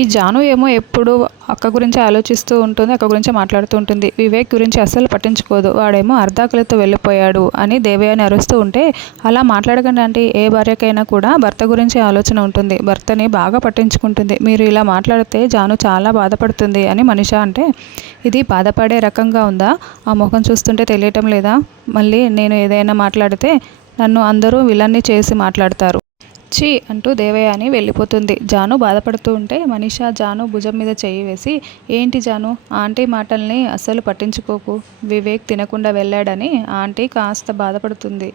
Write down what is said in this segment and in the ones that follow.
ఈ జాను ఏమో ఎప్పుడు అక్క గురించి ఆలోచిస్తూ ఉంటుంది, అక్క గురించి మాట్లాడుతూ ఉంటుంది. వివేక్ గురించి అస్సలు పట్టించుకోదు. వాడేమో అర్ధాకలితో వెళ్ళిపోయాడు అని దేవయాని అరుస్తూ ఉంటే, అలా మాట్లాడకండి ఆంటీ, ఏ భార్యకైనా కూడా భర్త గురించి ఆలోచన ఉంటుంది, భర్తని బాగా పట్టించుకుంటుంది. మీరు ఇలా మాట్లాడితే జాను చాలా బాధపడుతుంది అని మనిష అంటే, ఇది బాధపడే రకంగా ఉందా? ఆ ముఖం చూస్తుంటే తెలియటం లేదా? మళ్ళీ నేను ఏదైనా మాట్లాడితే నన్ను అందరూ విలన్ని చేసి మాట్లాడతారు. ఛీ అంటూ దేవయాని వెళ్ళిపోతుంది. జాను బాధపడుతూ ఉంటే మనీషా జాను భుజం మీద చెయ్యి వేసి, ఏంటి జాను, ఆంటీ మాటల్ని అస్సలు పట్టించుకోకు, వివేక్ తినకుండా వెళ్ళాడని ఆంటీ కాస్త బాధపడుతుంది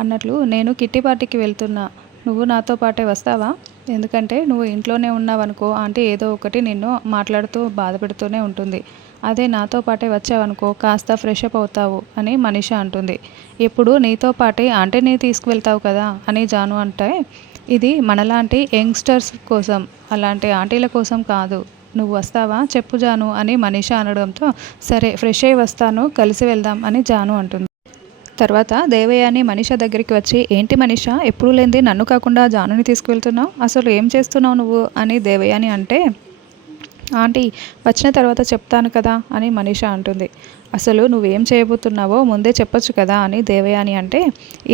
అన్నట్లు నేను కిట్టి పార్టీకి వెళ్తున్నా, నువ్వు నాతో పాటే వస్తావా? ఎందుకంటే నువ్వు ఇంట్లోనే ఉన్నావనుకో ఆంటీ ఏదో ఒకటి నిన్ను మాట్లాడుతూ బాధ పెడుతూనే ఉంటుంది. అదే నాతో పాటే వచ్చావనుకో కాస్త ఫ్రెష్ అప్ అవుతావు అని మనీష అంటుంది. ఎప్పుడు నీతో పాటే ఆంటీని తీసుకువెళ్తావు కదా అని జాను అంటే, ఇది మనలాంటి యంగ్స్టర్స్ కోసం, అలాంటి ఆంటీల కోసం కాదు, నువ్వు వస్తావా చెప్పు జాను అని మనీష అనడంతో, సరే ఫ్రెష్ అయ్యి వస్తాను, కలిసి వెళ్దాం అని జాను అంటుంది. తర్వాత దేవయాని మనీష దగ్గరికి వచ్చి, ఏంటి మనీష ఎప్పుడు లేనిది నన్ను కాకుండా జానుని తీసుకువెళ్తున్నావు, అసలు ఏం చేస్తున్నావు నువ్వు అని దేవయాని అంటే, ఆంటీ వచ్చిన తర్వాత చెప్తాను కదా అని మనీష అంటుంది. అసలు నువ్వేం చేయబోతున్నావో ముందే చెప్పొచ్చు కదా అని దేవయాని అంటే,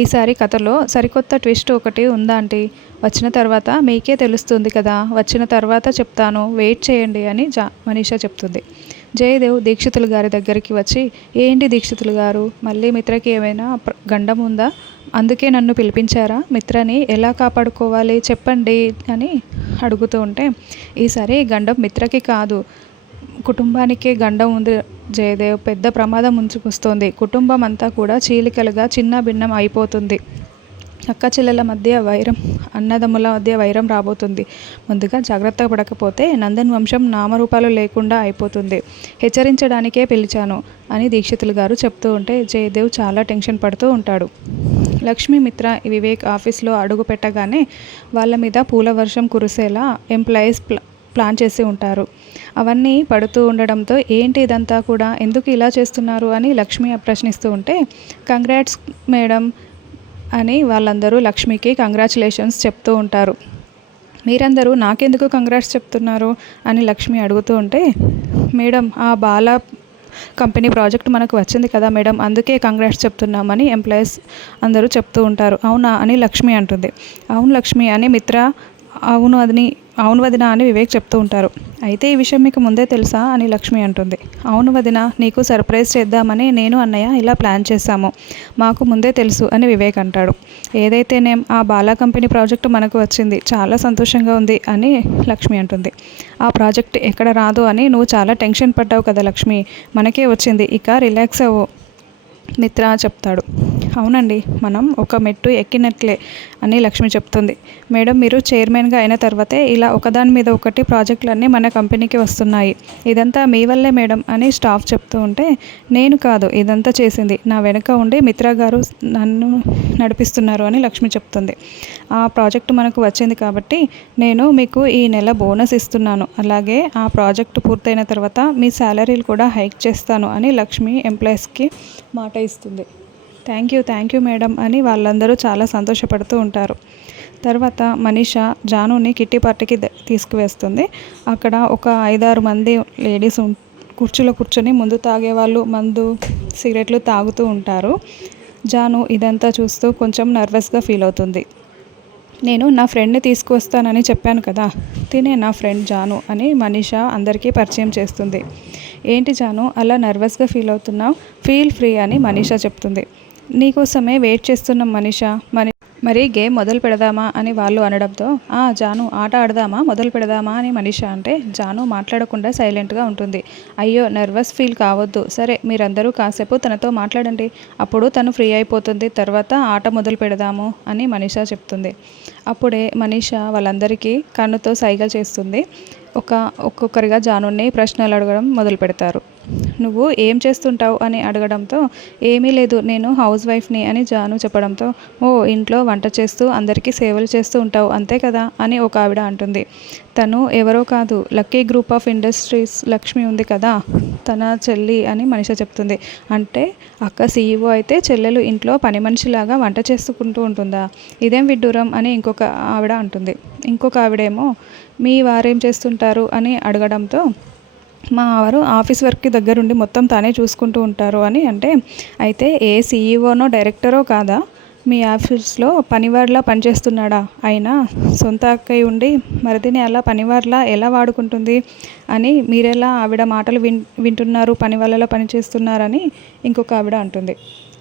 ఈసారి కథలో సరికొత్త ట్విస్ట్ ఒకటి ఉందా ఆంటీ, వచ్చిన తర్వాత మీకే తెలుస్తుంది కదా, వచ్చిన తర్వాత చెప్తాను, వెయిట్ చేయండి అని మనీష చెప్తుంది. జయదేవ్ దీక్షితులు గారి దగ్గరికి వచ్చి, ఏంటి దీక్షితులు గారు, మళ్ళీ మిత్రకి ఏమైనా గండం ఉందా, అందుకే నన్ను పిలిపించారా, మిత్రని ఎలా కాపాడుకోవాలి చెప్పండి అని అడుగుతూ ఉంటే, ఈసారి గండం మిత్రకి కాదు కుటుంబానికే గండం ఉంది జయదేవ్, పెద్ద ప్రమాదం ముంచుకొస్తోంది, కుటుంబం అంతా కూడా చీలికలుగా చిన్న భిన్నం అయిపోతుంది, అక్క చెల్లెల మధ్య వైరం, అన్నదమ్ముల మధ్య వైరం రాబోతుంది, ముందుగా జాగ్రత్త పడకపోతే నందన్ వంశం నామరూపాలు లేకుండా అయిపోతుంది, హెచ్చరించడానికే పిలిచాను అని దీక్షితులు గారు చెప్తూ ఉంటే జయదేవ్ చాలా టెన్షన్ పడుతూ ఉంటాడు. లక్ష్మీ మిత్ర వివేక్ ఆఫీస్లో అడుగు పెట్టగానే వాళ్ళ మీద పూల వర్షం కురిసేలా ఎంప్లాయీస్ ప్లాన్ చేసి ఉంటారు. అవన్నీ పడుతూ ఉండడంతో, ఏంటి ఇదంతా కూడా, ఎందుకు ఇలా చేస్తున్నారు అని లక్ష్మి ప్రశ్నిస్తూ ఉంటే, కంగ్రాట్స్ మేడం అని వాళ్ళందరూ లక్ష్మికి కంగ్రాచులేషన్స్ చెప్తూ ఉంటారు. మీరందరూ నాకెందుకు కంగ్రాట్స్ చెప్తున్నారు అని లక్ష్మి అడుగుతూ ఉంటే, మేడం ఆ బాలా కంపెనీ ప్రాజెక్ట్ మనకు వచ్చింది కదా మేడం, అందుకే కంగ్రాట్స్ చెప్తున్నామని ఎంప్లాయీస్ అందరూ చెప్తూ ఉంటారు. అవునా అని లక్ష్మి అంటుంది. అవును లక్ష్మి అని మిత్ర అవును వదిన అని వివేక్ చెప్తూ ఉంటారు. అయితే ఈ విషయం మీకు ముందే తెలుసా అని లక్ష్మి అంటుంది. అవును వదిన, నీకు సర్ప్రైజ్ చేద్దామని నేను అన్నయ్య ఇలా ప్లాన్ చేశాము, మాకు ముందే తెలుసు అని వివేక్ అంటాడు. ఏదైతేనేం ఆ బాలా కంపెనీ ప్రాజెక్టు మనకు వచ్చింది, చాలా సంతోషంగా ఉంది అని లక్ష్మి అంటుంది. ఆ ప్రాజెక్ట్ ఎక్కడ రాదు అని నువ్వు చాలా టెన్షన్ పడ్డావు కదా లక్ష్మి, మనకే వచ్చింది, ఇక రిలాక్స్ అవ్వు మిత్ర చెప్తాడు. అవునండి, మనం ఒక మెట్టు ఎక్కినట్లే అని లక్ష్మి చెప్తుంది. మేడం మీరు చైర్మన్గా అయిన తర్వాతే ఇలా ఒకదాని మీద ఒకటి ప్రాజెక్టులన్నీ మన కంపెనీకి వస్తున్నాయి, ఇదంతా మీ వల్లే మేడం అని స్టాఫ్ చెప్తూ ఉంటే, నేను కాదు ఇదంతా చేసింది, నా వెనుక ఉండి మిత్ర గారు నన్ను నడిపిస్తున్నారు అని లక్ష్మి చెప్తుంది. ఆ ప్రాజెక్టు మనకు వచ్చింది కాబట్టి నేను మీకు ఈ నెల బోనస్ ఇస్తున్నాను, అలాగే ఆ ప్రాజెక్టు పూర్తయిన తర్వాత మీ శాలరీలు కూడా హైక్ చేస్తాను అని లక్ష్మి ఎంప్లాయీస్కి మాట ఇస్తుంది. థ్యాంక్ యూ మేడం అని వాళ్ళందరూ చాలా సంతోషపడుతూ ఉంటారు. తర్వాత మనీష జానుని కిట్టి పార్టీకి తీసుకువేస్తుంది. అక్కడ ఒక 5-6 మంది లేడీస్ కుర్చీలో కూర్చొని ముందు తాగేవాళ్ళు మందు సిగరెట్లు తాగుతూ ఉంటారు. జాను ఇదంతా చూస్తూ కొంచెం నర్వస్గా ఫీల్ అవుతుంది. నేను నా ఫ్రెండ్ని తీసుకువస్తానని చెప్పాను కదా, తినే నా ఫ్రెండ్ జాను అని మనీష అందరికీ పరిచయం చేస్తుంది. ఏంటి జాను అలా నర్వస్గా ఫీల్ అవుతున్నావు, ఫీల్ ఫ్రీ అని మనీష చెప్తుంది. నీకోసమే వెయిట్ చేస్తున్నాం మనీష, మరి గేమ్ మొదలు పెడదామా అని వాళ్ళు అనడంతో, జాను ఆట ఆడదామా, మొదలు పెడదామా అని మనీష అంటే, జాను మాట్లాడకుండా సైలెంట్గా ఉంటుంది. అయ్యో నర్వస్ ఫీల్ కావద్దు, సరే మీరందరూ కాసేపు తనతో మాట్లాడండి, అప్పుడు తను ఫ్రీ అయిపోతుంది, తర్వాత ఆట మొదలు పెడదాము అని మనీష చెప్తుంది. అప్పుడే మనీష వాళ్ళందరికీ కన్నుతో సైగలు చేస్తుంది. ఒక్కొక్కరిగా జానుని ప్రశ్నలు అడగడం మొదలు పెడతారు. నువ్వు ఏం చేస్తుంటావు అని అడగడంతో ఏమీ లేదు, నేను హౌస్ వైఫ్ని అని జాను చెప్పడంతో ఓ ఇంట్లో వంట చేస్తూ అందరికీ సేవలు చేస్తూ ఉంటావు అంతే కదా అని ఒక ఆవిడ అంటుంది. తను ఎవరో కాదు, lucky group of industries Lakshmi ఉంది కదా తన చెల్లి అని మనిష చెప్తుంది. అంటే అక్క సీఈఓ అయితే చెల్లెలు ఇంట్లో పని మనిషిలాగా వంట చేసుకుంటూ ఉంటుందా, ఇదేం విడ్డూరం అని ఇంకొక ఆవిడ అంటుంది. ఇంకొక ఆవిడేమో మీ వారేం చేస్తుంటారు అని అడగడంతో మా వారు ఆఫీస్ వర్క్కి దగ్గరుండి మొత్తం తానే చూసుకుంటూ ఉంటారు అని అంటే, అయితే ఏ సీఈఓనో డైరెక్టరో కాదా మీ ఆఫీస్లో పనివాడిలా పనిచేస్తున్నాడా, అయినా సొంత అక్కయ్య ఉండి మరిదిని అలా పనివాడిలా ఎలా వాడుకుంటుంది అని మీరెలా ఆవిడ మాటలు వింటున్నారు, పని వాళ్ళలా పనిచేస్తున్నారని ఇంకొక ఆవిడ అంటుంది.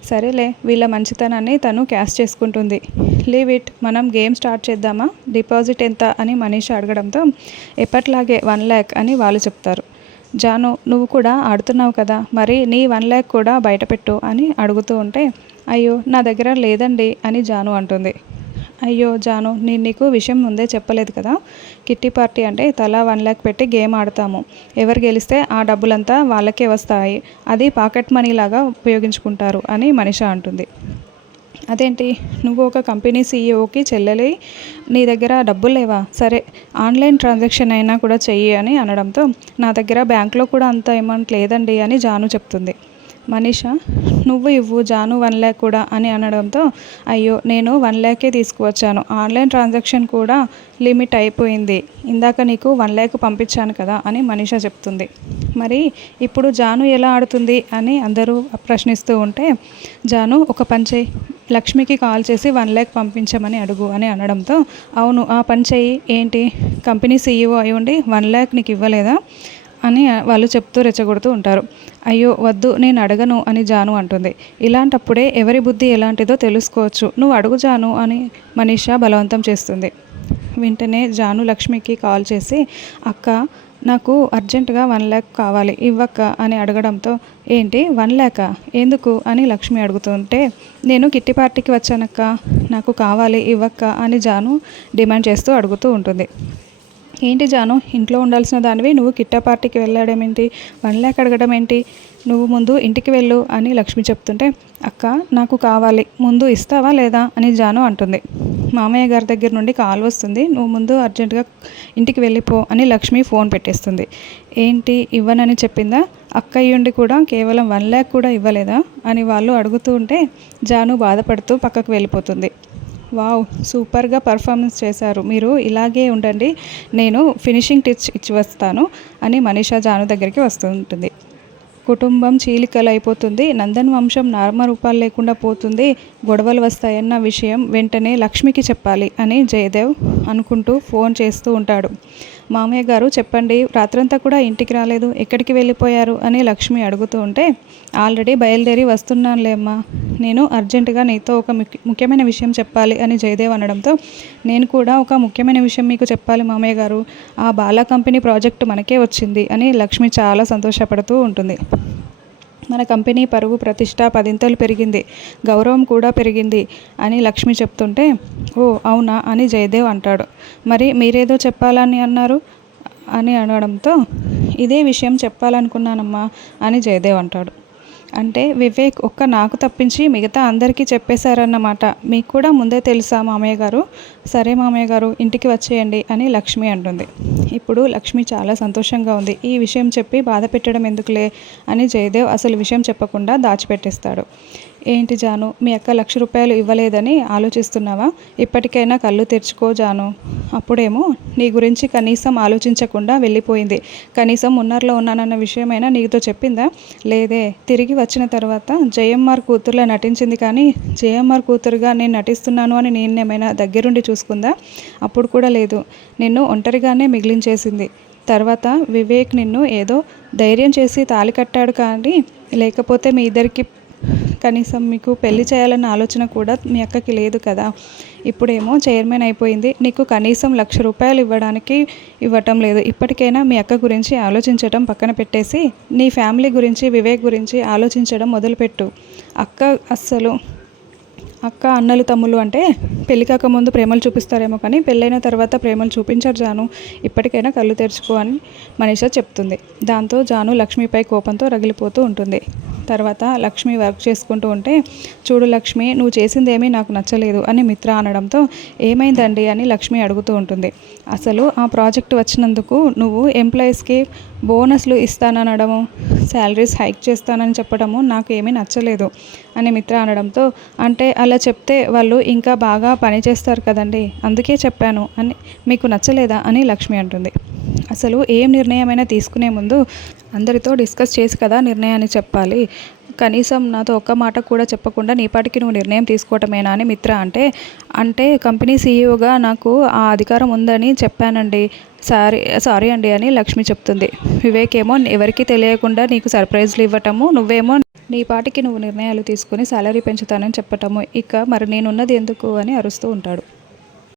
సరేలే వీళ్ళ మంచితనాన్ని తను క్యాష్ చేసుకుంటుంది, లీవ్ ఇట్, మనం గేమ్ స్టార్ట్ చేద్దామా, డిపాజిట్ ఎంత అని మనీష అడగడంతో ఎప్పట్లాగే 1 lakh అని వాళ్ళు చెప్తారు. జాను నువ్వు కూడా ఆడుతున్నావు కదా, మరి నీ 1 lakh కూడా బయటపెట్టు అని అడుగుతూ ఉంటే అయ్యో నా దగ్గర లేదండి అని జాను అంటుంది. అయ్యో జాను నేను నీకు విషయం ముందే చెప్పలేదు కదా, కిట్టి పార్టీ అంటే తలా 1 lakh పెట్టి గేమ్ ఆడతాము, ఎవరు గెలిస్తే ఆ డబ్బులంతా వాళ్ళకే వస్తాయి, అది పాకెట్ మనీ లాగా ఉపయోగించుకుంటారు అని మనీష అంటుంది. అదేంటి నువ్వు ఒక కంపెనీ సీఈఓకి చెల్లెలి నీ దగ్గర డబ్బులు లేవా, సరే ఆన్లైన్ ట్రాన్సాక్షన్ అయినా కూడా చెయ్యి అని అనడంతో నా దగ్గర బ్యాంక్లో కూడా అంత అమౌంట్ లేదండి అని జాను చెప్తుంది. మనీష నువ్వు ఇవ్వు జాను 1 lakh కూడా అని అనడంతో అయ్యో నేను 1 lakhe తీసుకువచ్చాను, ఆన్లైన్ ట్రాన్సాక్షన్ కూడా లిమిట్ అయిపోయింది, ఇందాక నీకు 1 lakh పంపించాను కదా అని మనీష చెప్తుంది. మరి ఇప్పుడు జాను ఎలా ఆడుతుంది అని అందరూ ప్రశ్నిస్తూ ఉంటే జాను ఒక పని చేయి, లక్ష్మికి కాల్ చేసి 1 lakh పంపించమని అడుగు అని అనడంతో అవును ఆ పని చెయ్యి, ఏంటి కంపెనీ సీఈఓ అయి ఉండి 1 lakh నీకు ఇవ్వలేదా అని వాళ్ళు చెప్తూ రెచ్చగొడుతూ ఉంటారు. అయ్యో వద్దు నేను అడగను అని జాను అంటుంది. ఇలాంటప్పుడే ఎవరి బుద్ధి ఎలాంటిదో తెలుసుకోవచ్చు, నువ్వు అడుగు జాను అని మనీష బలవంతం చేస్తుంది. వెంటనే జాను లక్ష్మికి కాల్ చేసి అక్క నాకు అర్జెంటుగా 1 lakh కావాలి ఇవ్వక్క అని అడగడంతో ఏంటి 1 lakh ఎందుకు అని లక్ష్మి అడుగుతుంటే నేను కిట్టి పార్టీకి వచ్చానక్క, నాకు కావాలి ఇవ్వక్క అని జాను డిమాండ్ చేస్తూ అడుగుతూ ఉంటుంది. ఏంటి జాను ఇంట్లో ఉండాల్సిన దానివి నువ్వు కిట్టా పార్టీకి వెళ్ళడం ఏంటి, 1 lakh అడగడం ఏంటి, నువ్వు ముందు ఇంటికి వెళ్ళు అని లక్ష్మి చెప్తుంటే అక్క నాకు కావాలి ముందు ఇస్తావా లేదా అని జాను అంటుంది. మామయ్య గారి దగ్గర నుండి కాల్ వస్తుంది, నువ్వు ముందు అర్జెంటుగా ఇంటికి వెళ్ళిపో అని లక్ష్మి ఫోన్ పెట్టేస్తుంది. ఏంటి ఇవ్వనని చెప్పిందా, అక్కయ్యుండి కూడా కేవలం 1 lakh కూడా ఇవ్వలేదా అని వాళ్ళు అడుగుతూ ఉంటే జాను బాధపడుతూ పక్కకు వెళ్ళిపోతుంది. వావ్ సూపర్గా పర్ఫార్మెన్స్ చేశారు, మీరు ఇలాగే ఉండండి, నేను ఫినిషింగ్ టచ్ ఇచ్చి వస్తాను అని మనీష జాను దగ్గరికి వస్తుంటుంది. కుటుంబం చీలికలైపోతుంది, నందన్ వంశం నామరూపాలు లేకుండా పోతుంది, గొడవలు వస్తాయన్న విషయం వెంటనే లక్ష్మికి చెప్పాలి అని జయదేవ్ అనుకుంటూ ఫోన్ చేస్తూ ఉంటాడు. మామయ్య గారు చెప్పండి, రాత్రంతా కూడా ఇంటికి రాలేదు, ఎక్కడికి వెళ్ళిపోయారు అని లక్ష్మి అడుగుతూ ఉంటే ఆల్రెడీ బయలుదేరి వస్తున్నానులేమ్మా, నేను అర్జెంటుగా నీతో ఒక ముఖ్యమైన విషయం చెప్పాలి అని జయదేవ్ అనడంతో నేను కూడా ఒక ముఖ్యమైన విషయం మీకు చెప్పాలి మామయ్య గారు, ఆ బాలా కంపెనీ ప్రాజెక్టు మనకే వచ్చింది అని లక్ష్మి చాలా సంతోషపడుతూ ఉంటుంది. మన కంపెనీ పరువు ప్రతిష్ట 10 పెరిగింది, గౌరవం కూడా పెరిగింది అని లక్ష్మి చెప్తుంటే ఓ అవునా అని జయదేవ్ అంటాడు. మరి మీరేదో చెప్పాలని అన్నారు అని అనడంతో ఇదే విషయం చెప్పాలనుకున్నానమ్మా అని జయదేవ్ అంటాడు. అంటే వివేక్ ఒక్క నాకు తప్పించి మిగతా అందరికీ చెప్పేశారన్నమాట, మీకు కూడా ముందే తెలుసా మామయ్య గారు, సరే మామయ్య గారు ఇంటికి వచ్చేయండి అని లక్ష్మి అంటుంది. ఇప్పుడు లక్ష్మి చాలా సంతోషంగా ఉంది, ఈ విషయం చెప్పి బాధ పెట్టడం ఎందుకులే అని జయదేవ్ అసలు విషయం చెప్పకుండా దాచిపెట్టేస్తాడు. ఏంటి జాను మీ అక్క 1 lakh రూపాయలు ఇవ్వలేదని ఆలోచిస్తున్నావా, ఇప్పటికైనా కళ్ళు తెరుచుకో జాను, అప్పుడేమో నీ గురించి కనీసం ఆలోచించకుండా వెళ్ళిపోయింది, కనీసం మున్నర్లో ఉన్నానన్న విషయమైనా నీతో చెప్పిందా, లేదే, తిరిగి వచ్చిన తర్వాత జయమ్మార్ కూతురులా నటించింది కానీ జయమ్మార్ కూతురుగా నేను నటిస్తున్నాను అని నేనేమైనా దగ్గరుండి చూసుకుందా, అప్పుడు కూడా లేదు, నిన్ను ఒంటరిగానే మిగిలించేసింది, తర్వాత వివేక్ నిన్ను ఏదో ధైర్యం చేసి తాళి కట్టాడు కానీ లేకపోతే మీ ఇద్దరికి కనీసం మీకు పెళ్లి చేయాలన్న ఆలోచన కూడా మీ అక్కకి లేదు కదా, ఇప్పుడేమో చైర్మన్ అయిపోయింది, నీకు కనీసం 1 lakh రూపాయలు ఇవ్వటం లేదు, ఇప్పటికైనా మీ అక్క గురించి ఆలోచించడం పక్కన పెట్టేసి నీ ఫ్యామిలీ గురించి వివేక్ గురించి ఆలోచించడం మొదలుపెట్టు, అక్క అస్సలు అక్క అన్నలు తమ్ముళ్ళు అంటే పెళ్లి కాకముందు ప్రేమలు చూపిస్తారేమో కానీ పెళ్ళైన తర్వాత ప్రేమలు చూపించరు జాను, ఇప్పటికైనా కళ్ళు తెరుచుకో అని మనీషా చెప్తుంది. దాంతో జాను లక్ష్మిపై కోపంతో రగిలిపోతూ ఉంటుంది. తర్వాత లక్ష్మి వర్క్ చేసుకుంటూ ఉంటే, చూడు లక్ష్మి, నువ్వు చేసిందేమీ నాకు నచ్చలేదు అని మిత్ర అనడంతో ఏమైందండి అని లక్ష్మి అడుగుతూ ఉంటుంది. అసలు ఆ ప్రాజెక్ట్ వచ్చినందుకు నువ్వు ఎంప్లాయీస్కి బోనస్లు ఇస్తాననడము, శాలరీస్ హైక్ చేస్తానని చెప్పడము నాకు ఏమీ నచ్చలేదు అని మిత్ర అనడంతో, అంటే అలా చెప్తే వాళ్ళు ఇంకా బాగా పని చేస్తారు కదండి, అందుకే చెప్పాను అని మీకు నచ్చలేదా అని లక్ష్మి అంటుంది. అసలు ఏం నిర్ణయమైనా తీసుకునే ముందు అందరితో డిస్కస్ చేసి కదా నిర్ణయాన్ని చెప్పాలి. కనీసం నాతో ఒక్క మాట కూడా చెప్పకుండా నీపాటికి నువ్వు నిర్ణయం తీసుకోవటమేనా అని మిత్ర అంటే కంపెనీ సీఈఓగా నాకు ఆ అధికారం ఉందని చెప్పానండి, సారీ అండి అని లక్ష్మి చెప్తుంది. వివేక్ ఏమో ఎవరికీ తెలియకుండా నీకు సర్ప్రైజ్లు ఇవ్వటము, నువ్వేమో నీ పాటికి నువ్వు నిర్ణయాలు తీసుకుని సాలరీ పెంచుతానని చెప్పటము, ఇక మరి నేనున్నది ఎందుకు అని అరుస్తూ ఉంటాడు.